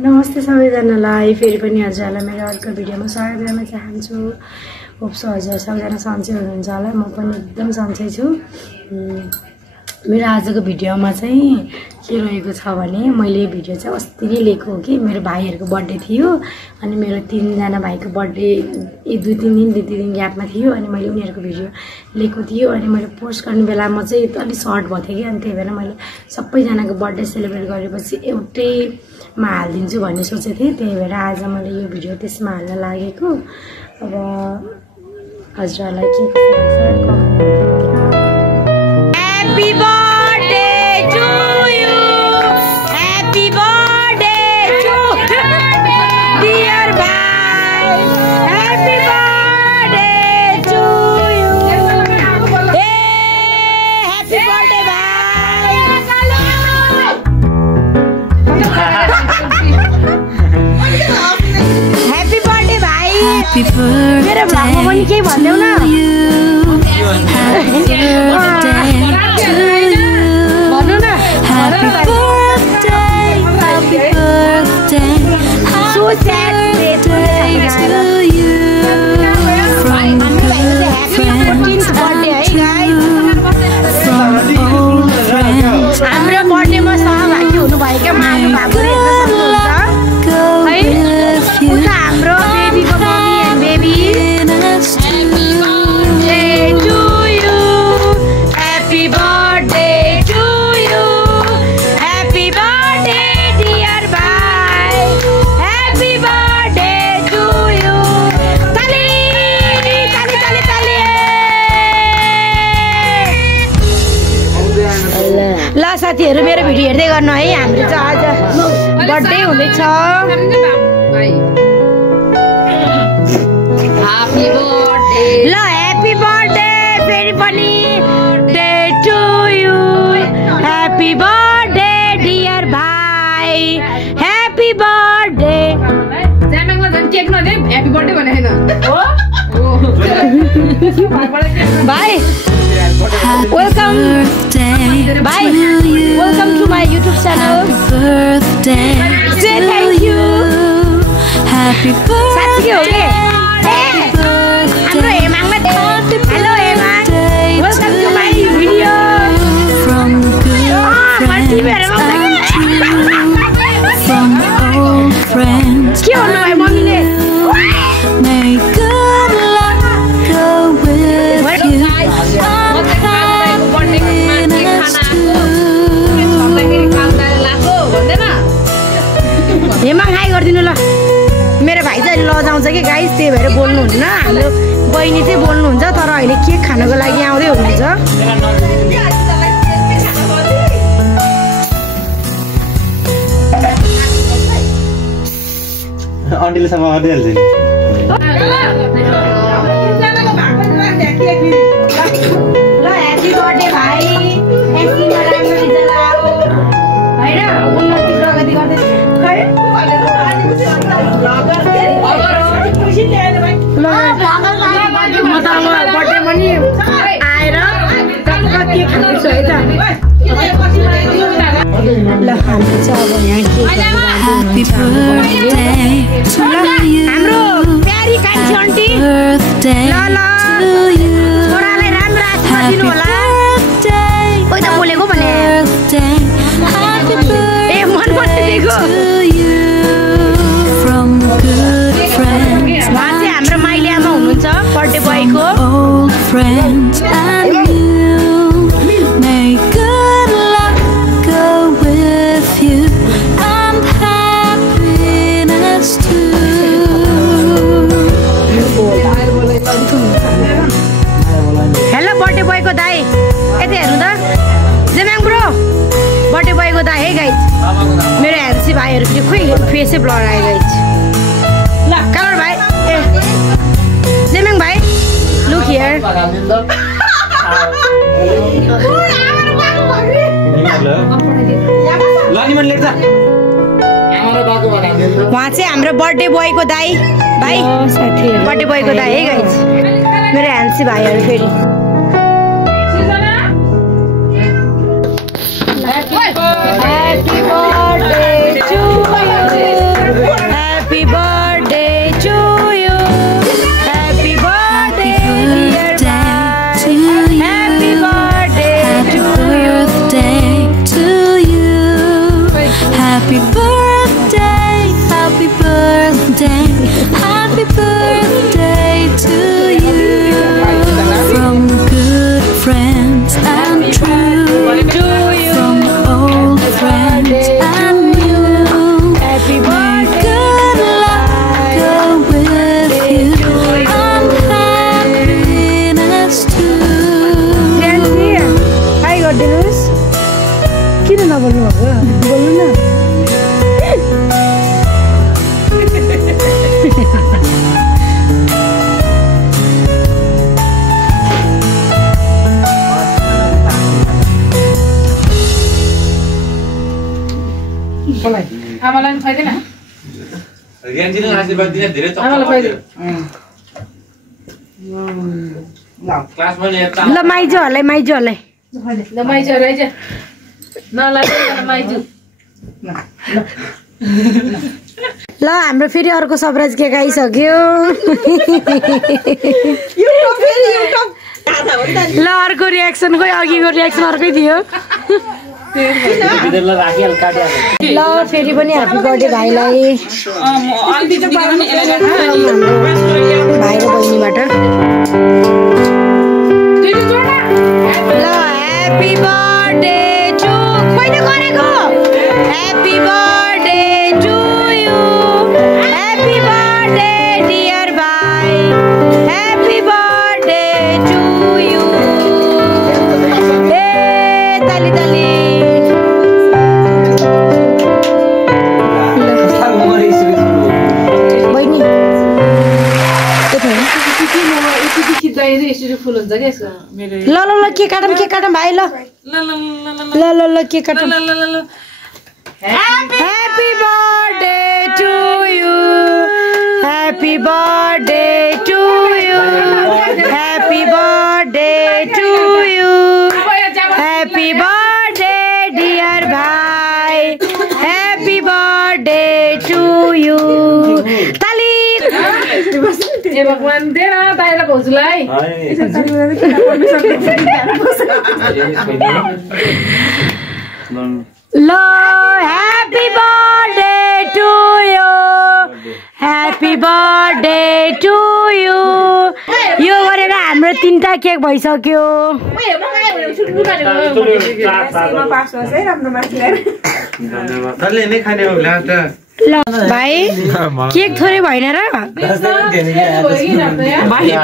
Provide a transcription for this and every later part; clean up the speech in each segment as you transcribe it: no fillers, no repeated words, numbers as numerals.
नमस्ते सबैजनालाई फेरि पनि हजुरहरूलाई मेरो अर्को भिडियोमा स्वागत गर्न चाहन्छु। होप्सो हजुर सबैजना सन्चै हुनुहुन्छ होला। म पनि एकदम सन्चै छु। मेरो आजको भिडियोमा चाहिँ के रहेको छ भने मैले भिडियो चाहिँ अस्ति नै लिएको हो कि मेरो भाइहरूको बर्थडे थियो अनि मेरो 3 जना भाइको बर्थडे 2-3 दिन ग्यापमा थियो अनि मैले उनीहरूको भिडियो लिएको थियो अनि मैले पोस्ट गर्ने बेलामा चाहिँ अलि सर्ट भएको थियो कि अनि त्यही भएर मैले सबैजनाको बर्थडे सेलिब्रेट गरेपछि एउटैमा हालिदिन्छु भन्ने सोचेको थिएँ। त्यही भएर आज मैले यो भिडियो त्यसमा हाल्न लागेको। अब हजुरहरूलाई के Happy birthday to you. Happy birthday to dear bhai. Happy birthday to you. Hey, happy birthday bhai. Happy birthday bhai. Happy birthday. मेरो भ्लगमा पनि केही भन्देऊ न। Happy birthday to you. Happy birthday, happy birthday, So sad birthday to you. From good friends from old friends. हाम्रो बर्थडेमा सहभागी हुनुभएका मानु बाबुले Go with you. हाम्रो बेबीको mummy and baby to you. Happy birthday to you. Happy birthday dear bhai. Happy birthday to you. Tali tali tali tali. ल साथीहरु मेरो भिडियो हेर्दै गर्नु है। हाम्रो चाहिँ आज बर्थडे हुँदैछ। Happy birthday. ल ह्यापी बर्थडे फेरि पनि day to you. Happy birthday dear भाइ। Happy birthday. ज्यामेङमा झन् केक नदे ह्यापी बर्थडे भने हैन हो भाइ वेलकम भाइ welcome to my YouTube channel. Birthday Say thank you. Happy साथी के हो के? birthday. हाम्रो हेमाङमा hello Hemang welcome to my video. From good from old friends. के भन्नु भाइ मम्मीले? May good luck go with you. Hemang hi गरिदिनु ल। मेरो भाइ चाहिँ लजाउँछ कि गाइस त्यही भएर बोल्नुहुन्न। हाम्रो बहिनी चाहिँ बोल्नुहुन्छ तर अहिले केक खानको लागि आउँदै हुनुहुन्छ। अन्टीले सफा गरिदिइहाल्छ नि। ल ह्यापी बर्थडे भाइ। एकदिनमा राम्रो रिजल्ट आओ हैन। उन्नति प्रगति गर्दै म त अब बर्थडे पनि आएर टक्क केक खाँदैछु है त। ल हामी चाहिँ अब यहाँ cake Happy birthday to you. हाम्रो प्यारी कान्छी आन्टी Birthday ल ल to you. छोरालाई राम्रो आशीर्वाद दिनु होला। Birthday. कोही त बोलेको भने Birthday. Happy ए मन पसिदिएको। birthday to you. From good friends उहाँ चाहिँ हाम्रो माइली आमा हुनुहुन्छ birthday बोयको। old friends and you. May good luck go with you and happiness too. Hello birthday बोयको दाइ यतै हेर्नु त। जेमाङ ब्रो बर्थडे बोयको दाइ है गाइज। मेरो ह्यान्सी भाइहरू फेरि खोइ फेसै ब्लर आयो गाइज। ल कलर भाइ ए जेमाङ भाइ लुक हियर। उहाँ चाहिँ हाम्रो बर्थडे बोयको दाइ भाइ बर्थडे बोयको दाइ है गाइज। मेरो ह्यान्सी भाइहरू फेरि Happy birthday to you. Happy birthday, happy birthday, happy birthday to you. From good friends and true, from old friends and new. Happy birthday. Good luck go with you and happiness too. High गरिदिनुहोस् किन नबोल्नु भएको बोल्नु न आमालाई खुवाइदिन ऱ्यान्जीले आशीर्वाद दिन धेरै आमालाई खुवाइदिन क्लासमा नि यता ल माइजूहरूलाई माइजूहरूलाई ल माइजू राइज नलाग्यो माइजू ल हाम्रो फेरि अर्को सरप्राइज केक आइसक्यो ल अर्को रियाक्सन खोइ अघिको रियाक्सन अर्कै थियो भित्रला राखिहाल काटिहाल ल फेरि पनि ह्यापी बर्थडे भाइलाई भाइ र बहिनीबाट ल ह्यापी बर्थडे टु कहिले गरेको happy birthday to you happy birthday dear भाइ ह्यापी बर्थडे टु यु ए ताली ताली बहिनी यसरी फुल हुन्छ क्या यसको मेरो ल ल ल के काटौँ भाइ ल ल ल ल के काटौँ happy birthday to you happy birthday to you happy birthday to you happy birthday dear भाइ ह्यापी बर्थडे टु यु ताली ए भगवान दे न दाइला भाउजूलाई ल happy birthday to you happy birthday to you यो गरेर हाम्रो 3टा केक भइसक्यो तले नै खाने हो लास्ट ल भाइ केक थोरै भएन र भाइ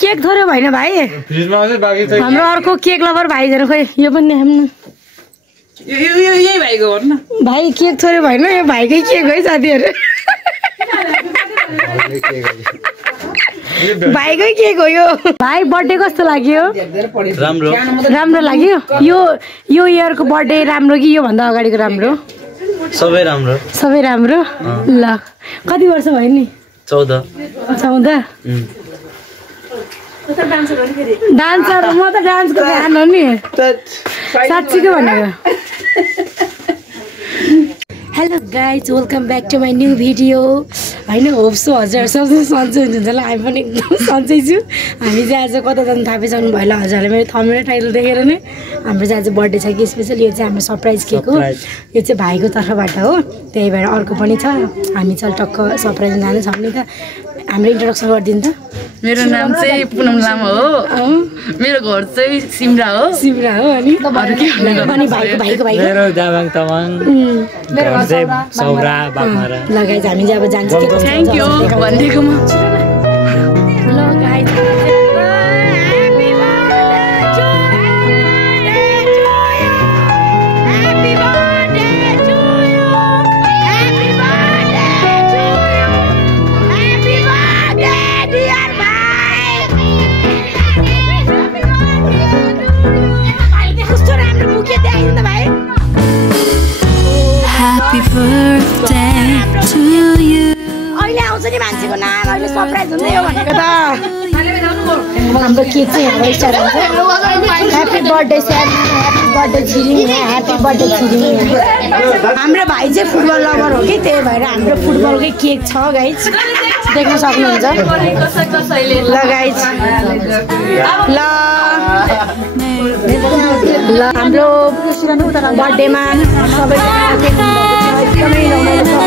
केक थोरै भएन भाइ फ्रिजमा अझै बाँकी छ हाम्रो अर्को केक लभर भाइ जन खोइ यो पनि देखाउँ यही भाइको हो न भाइ केक थोरै भएन यो भाइकै केक है साथीहरू भाइकै केक हो यो भाइ बर्थडे कस्तो लाग्यो राम्रो राम्रो लाग्यो यो इयरको बर्थडे राम्रो कि योभन्दा अगाडिको राम्रो सबै राम्रो सबै राम्रो ल कति वर्ष भयो नि 14 डान्सर म त डान्सको फ्यान हो नि साँच्चीको भनेको hello guys welcome back to my new video होइन होप सो हजुरहरू सबैजना सन्चै हुनुहुन्छ होला हामी पनि एकदम सन्चै छु हामी चाहिँ आज कता जानु थाहा पाइसक्नु भयो होला हजुरहरूले मेरो थम्बनेल टाइटल देखेर नै हाम्रो चाहिँ आज बर्थडे छ कि स्पेसल यो चाहिँ हाम्रो सरप्राइज केक हो यो चाहिँ भाइको तर्फबाट हो त्यही भएर अर्को पनि छ हामी चाहिँ टक्क सरप्राइज जानु छ भने त हाम्रो इन्ट्रोडक्सन गरिदिनु त मेरो नाम चाहिँ पुनम लामा हो मेरो घर चाहिँ सिमरा हो अनि भाइको मेरो दाबाङ तमाङ मेरो घर चाहिँ सौरा बागमारा लगाइ हामी चाहिँ अब जान्छ थ्याङ्क यू भनिदिएकोमा ल guys Happy birthday to you. अहिले आउँछ नि मान्छेको नाम अहिले सरप्राइज हुँदै हो भनेको त हाम्रो केक चाहिँ यहाँ स्टार्ट हुन्छ happy birthday sir happy birthday Tshering happy birthday Tshering हाम्रो भाइ चाहिँ फुटबल लभर हो कि त्यही भएर हाम्रो फुटबलकै केक छ गाइज देख्न सक्नुहुन्छ ल गाइज ल ल हाम्रो बर्थडेमा सबैजना एकदमै रमाइलो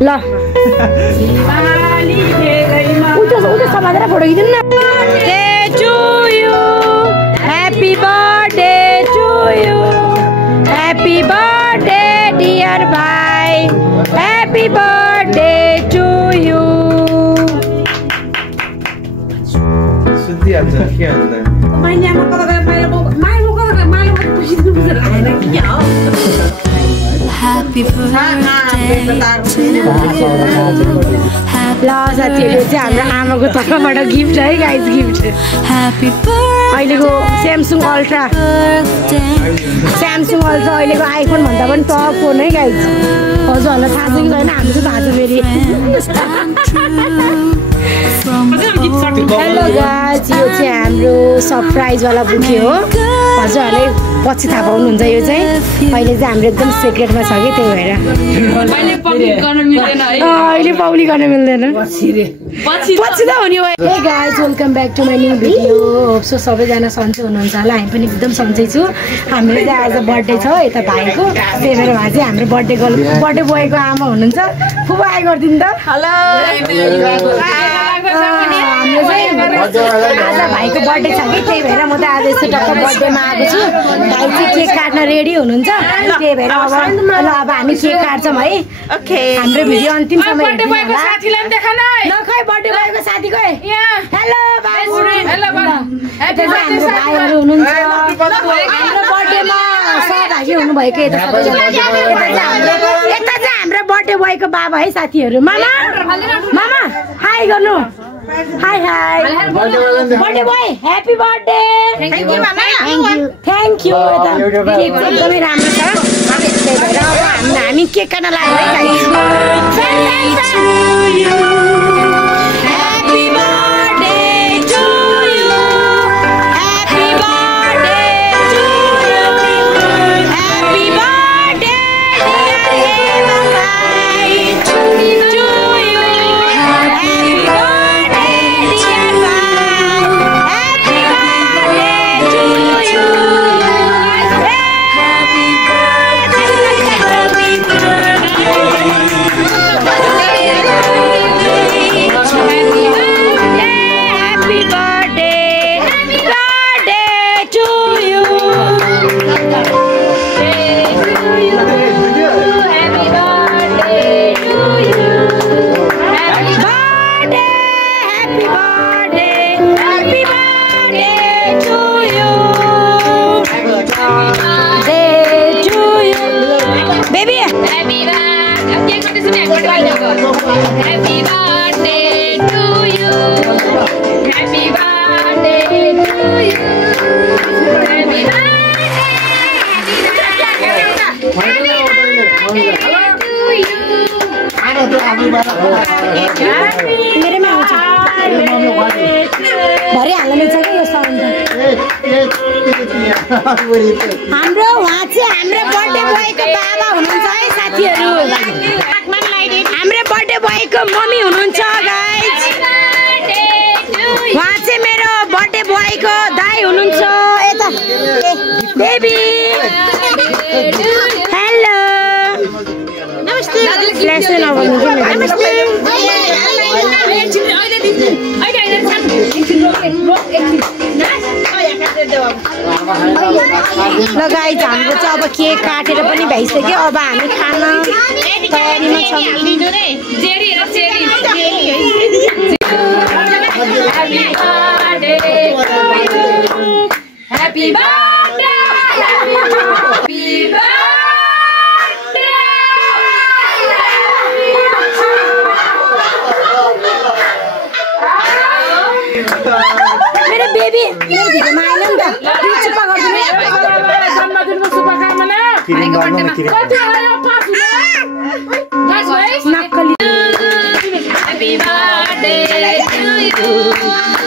ल उता समातेर फोटो खिच्नु न to you happy birthday to you happy birthday dear भाइ ह्यापी बर्थडे टु यु सुतिहाल्छ के अन्त Happy birthday to you. ल साथीहरू चाहिँ हाम्रो आमाको तर्फबाट गिफ्ट है गाइस गिफ्ट Happy अहिलेको स्यामसङ अल्ट्रा अहिलेको आइफोन भन्दा पनि टप फोन है गाइस हजुरहरूलाई थाहा छ कि छैन हामी चाहिँ थाहा छ फेरि हेलो गाइस यो चाहिँ हाम्रो सरप्राइजवाला बुके हो हजुरहरूले पछि थाहा पाउनुहुन्छ यो चाहिँ अहिले चाहिँ हाम्रो एकदम सिक्रेटमा छ कि त्यही भएर अहिले पब्लिक गर्न मिल्दैन पछि त हो नि hey guys welcome back to my new video hope so सबैजना सन्चै हुनुहुन्छ होला हामी पनि एकदम सन्चै छु हाम्रो चाहिँ आज बर्थडे छ यता भाइको त्यही भएर उहाँ चाहिँ हाम्रो बर्थडे बोयको आमा हुनुहुन्छ फुपा आइ गरिदिनु त हेलो आज भाइको बर्थडे छ कि त्यही भएर म त आज यस्तो टक्क बर्थडेमा आएको छु भाइ चाहिँ केक काट्न रेडी हुनुहुन्छ त्यही भएर अब हामी केक काट्छौँ है हाम्रो भिडियो अन्तिमसम्म ल खै बर्थडे भएको साथी खै हेलो भाइ हाम्रो भाइहरू हुनुहुन्छ हाम्रो बर्थडेमा सहभागी हुनुभएको यता चाहिँ हाम्रो बर्थडे बोयको बाबा है साथीहरू मामा हाई गर्नु high birthday boy happy birthday thank you एकदमै राम्रो छ हामी केक काट्न लाग्यो मेरोमा आउँछ भरे हाल्न मिल्छ कि यो साउन्ड हाम्रो उहाँ चाहिँ हाम्रो बर्थडे बोयको बाबा हुनुहुन्छ है साथीहरू हाम्रो बर्थडे बोयको मम्मी हुनुहुन्छ गाइज उहाँ चाहिँ मेरो बर्थडे बोयको दाइ हुनुहुन्छ यता बेबी हेलो नमस्ते ल गाइज हाम्रो चाहिँ अब केक काटेर पनि भइसक्यो अब हामी खान तयारीमा छौँ मेरो बेबी मेरो भिडियोमा आएन नि त चुप्पा गरिदिनु जन्मदिनको शुभकामना नक्कली you.